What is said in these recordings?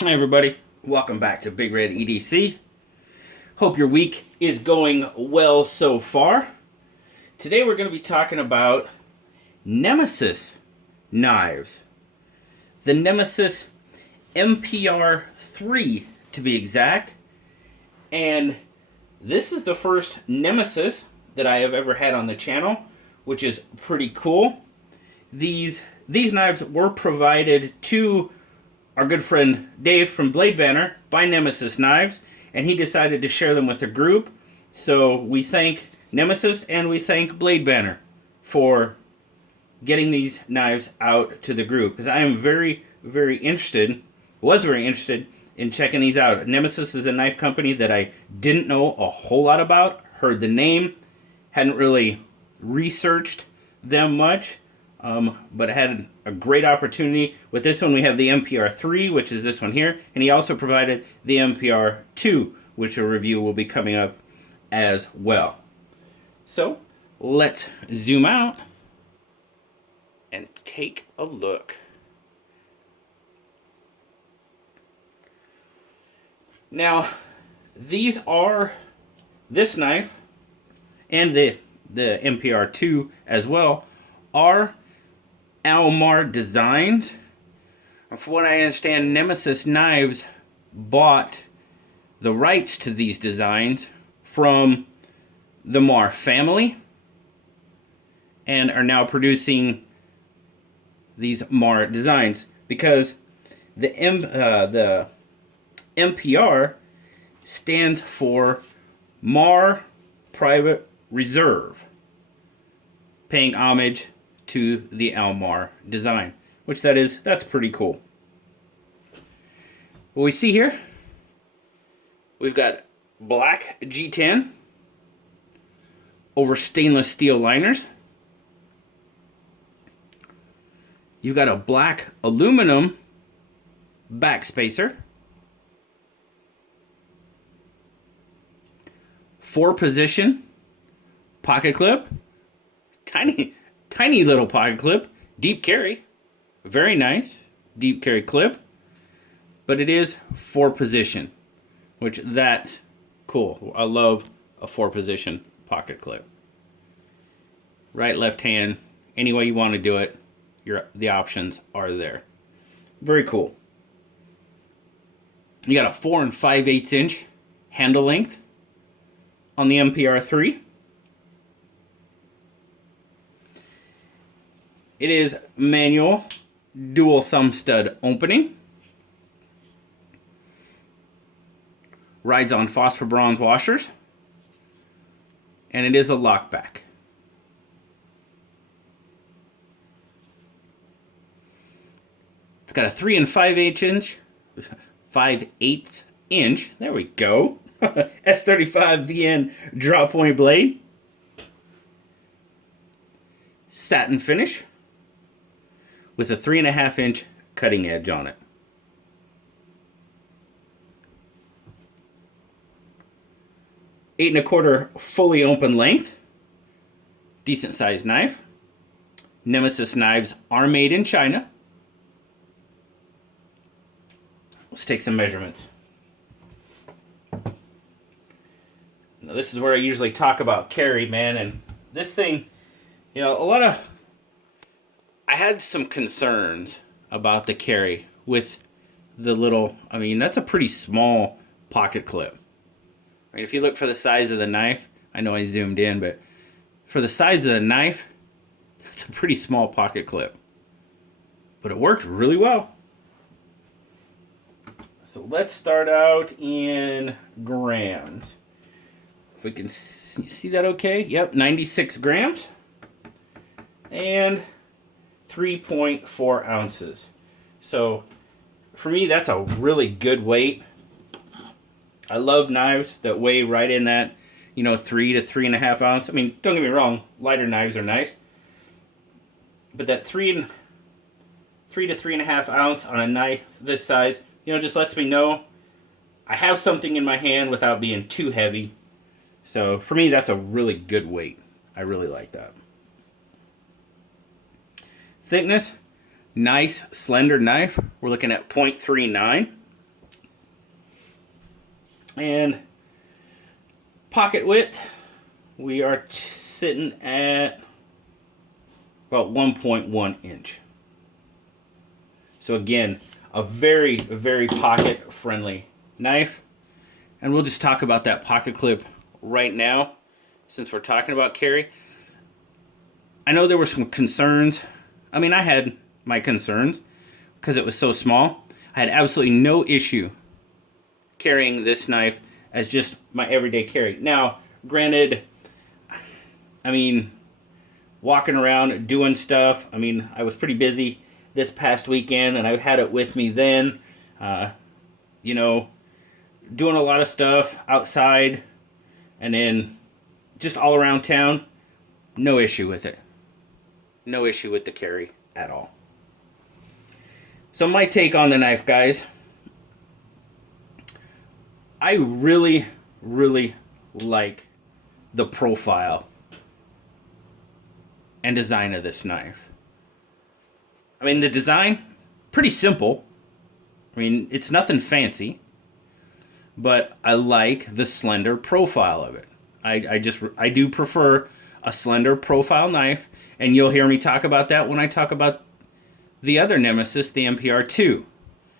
Hi everybody, welcome back to Big Red EDC. Hope your week is going well so far. Today we're going to be talking about Nemesis knives. The Nemesis MPR-3 to be exact. And this is the first Nemesis that I have ever had on the channel, which is pretty cool. These knives were provided to our good friend Dave from Blade Banter by Nemesis Knives, and he decided to share them with the group. So we thank Nemesis and we thank Blade Banter for getting these knives out to the group, because I am very interested in checking these out. Nemesis is a knife company that I didn't know a whole lot about, heard the name, hadn't really researched them much. But had a great opportunity. With this one, we have the MPR-3, which is this one here, and he also provided the MPR-2, which a review will be coming up as well. So, let's zoom out and take a look. Now, this knife and the MPR-2 as well are Almar designs. From what I understand, Nemesis Knives bought the rights to these designs from the Mar family and are now producing these Mar designs, because the MPR stands for Mar Private Reserve, paying homage to the Almar design, which that's pretty cool. What we see here, we've got black G10 over stainless steel liners. You've got a black aluminum backspacer, 4-position pocket clip, tiny little pocket clip, deep carry, very nice deep carry clip, but it is 4-position, which that's cool. I love a 4-position pocket clip. Right, left hand, any way you want to do it, the options are there. Very cool. You got a 4 5/8 inch handle length on the MPR-3. It is manual dual thumb stud opening. Rides on phosphor bronze washers. And it is a lockback. It's got a 3 5/8 inch, there we go, S35 VN drop point blade. Satin finish with a 3.5 inch cutting edge on it. Eight and a quarter fully open length. Decent sized knife. Nemesis knives are made in China. Let's take some measurements. Now, this is where I usually talk about carry, man, and this thing, I had some concerns about the carry with the little, that's a pretty small pocket clip. Right, if you look for the size of the knife, I know I zoomed in, but for the size of the knife, that's a pretty small pocket clip. But it worked really well. So let's start out in grams. If we can see that okay. Yep, 96 grams. And 3.4 ounces. So for me, that's a really good weight. I love knives that weigh right in that, 3 to 3.5 ounce. Don't get me wrong, lighter knives are nice. But that 3 to 3.5 ounce on a knife this size, just lets me know I have something in my hand without being too heavy. So for me, that's a really good weight. I really like that. Thickness, nice slender knife. We're looking at 0.39. And pocket width, we are sitting at about 1.1 inch. So again, a very, very pocket friendly knife. And we'll just talk about that pocket clip right now, since we're talking about carry. I know there were some concerns. I mean, I had my concerns because it was so small. I had absolutely no issue carrying this knife as just my everyday carry. Now, granted, I mean, walking around, doing stuff, I mean, I was pretty busy this past weekend, and I had it with me then, you know, doing a lot of stuff outside, and then just all around town. No issue with it. No issue with the carry at all. So my take on the knife, guys. I really, really like the profile and design of this knife. I mean, the design, pretty simple. I mean, it's nothing fancy, but I like the slender profile of it. I do prefer a slender profile knife, and you'll hear me talk about that when I talk about the other Nemesis, the MPR-2,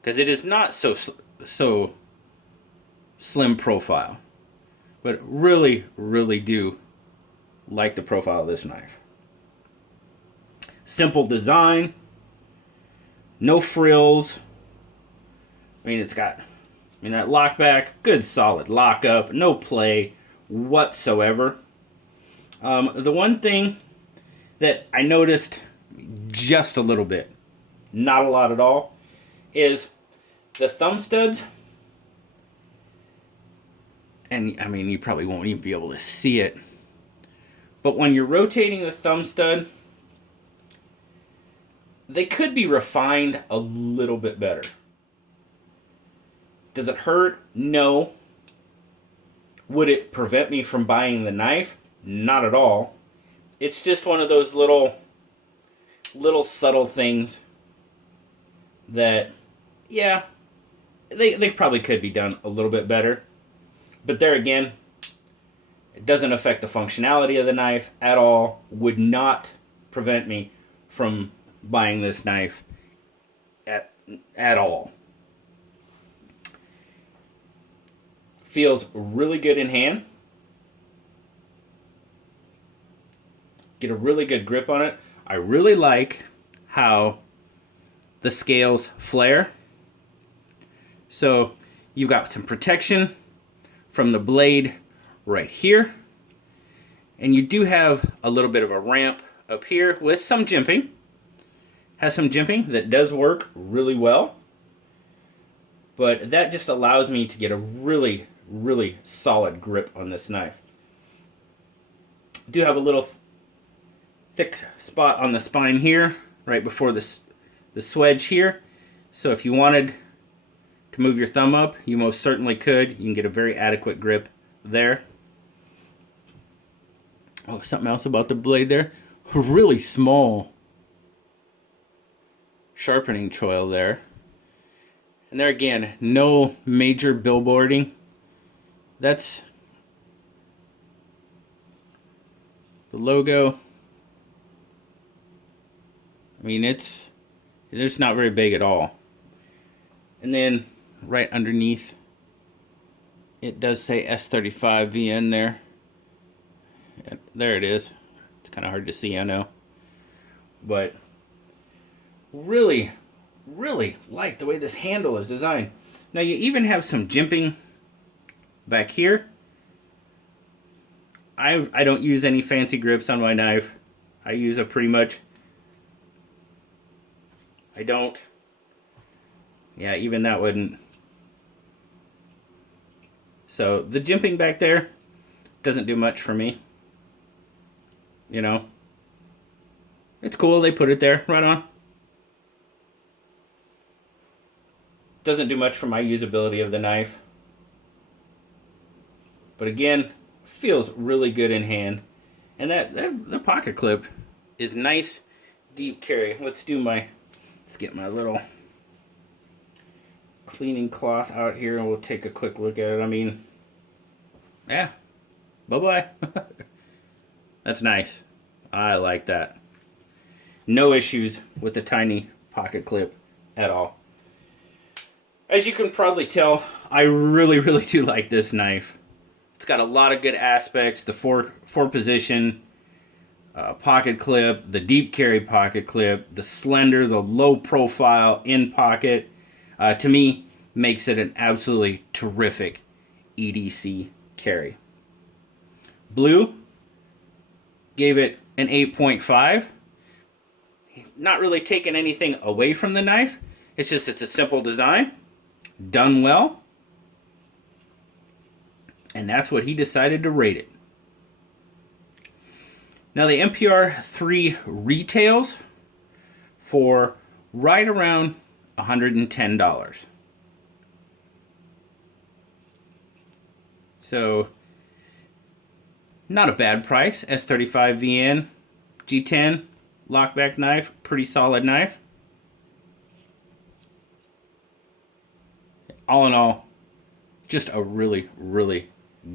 because it is not so slim profile, but really, really do like the profile of this knife. Simple design, no frills. I mean, it's got, that lockback, good solid lockup, no play whatsoever. The one thing that I noticed just a little bit, not a lot at all, is the thumb studs. And I mean, you probably won't even be able to see it, but when you're rotating the thumb stud, they could be refined a little bit better. Does it hurt? No. Would it prevent me from buying the knife? Not at all. It's just one of those little subtle things that, yeah, they probably could be done a little bit better. But there again, it doesn't affect the functionality of the knife at all. Would not prevent me from buying this knife at all. Feels really good in hand. Get a really good grip on it. I really like how the scales flare. So you've got some protection from the blade right here. And you do have a little bit of a ramp up here with some jimping. Has some jimping that does work really well. But that just allows me to get a really, really solid grip on this knife. Do have a little thick spot on the spine here, right before the swedge here. So if you wanted to move your thumb up, you most certainly could. You can get a very adequate grip there. Oh, something else about the blade there. Really small sharpening choil there. And there again, no major billboarding. That's the logo. I mean, it's not very big at all. And then right underneath, it does say S35VN there. There it is. It's kind of hard to see, I know. But really, really like the way this handle is designed. Now you even have some jimping back here. I don't use any fancy grips on my knife. I use a pretty much... I don't... Yeah, even that wouldn't... So the jimping back there doesn't do much for me. You know, it's cool they put it there, right on. Doesn't do much for my usability of the knife. But again, feels really good in hand. And the pocket clip is nice, deep carry. Let's get my little cleaning cloth out here and we'll take a quick look at it. I mean, yeah, bye-bye. That's nice. I like that. No issues with the tiny pocket clip at all. As you can probably tell, I really do like this knife. It's got a lot of good aspects. The four position pocket clip, the deep carry pocket clip, the slender, the low profile in pocket, to me, makes it an absolutely terrific EDC carry. Blue gave it an 8.5. Not really taking anything away from the knife. It's a simple design, done well, and that's what he decided to rate it. Now the MPR-3 retails for right around $110. So not a bad price. S35VN G10 lockback knife, pretty solid knife. All in all, just a really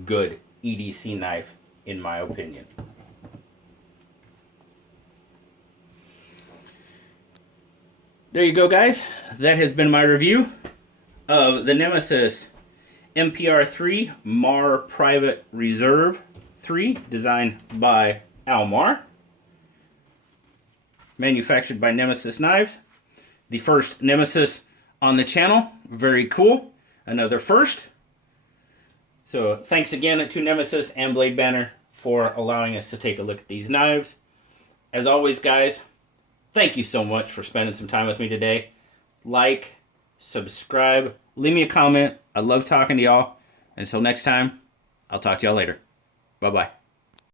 good EDC knife in my opinion. There you go, guys. That has been my review of the Nemesis MPR-3 Mar Private Reserve 3, designed by Almar, manufactured by Nemesis Knives. The first Nemesis on the channel. Very cool. Another first. So thanks again to Nemesis and Blade Banter for allowing us to take a look at these knives. As always, guys, thank you so much for spending some time with me today. Like, subscribe, leave me a comment. I love talking to y'all. Until next time, I'll talk to y'all later. Bye-bye.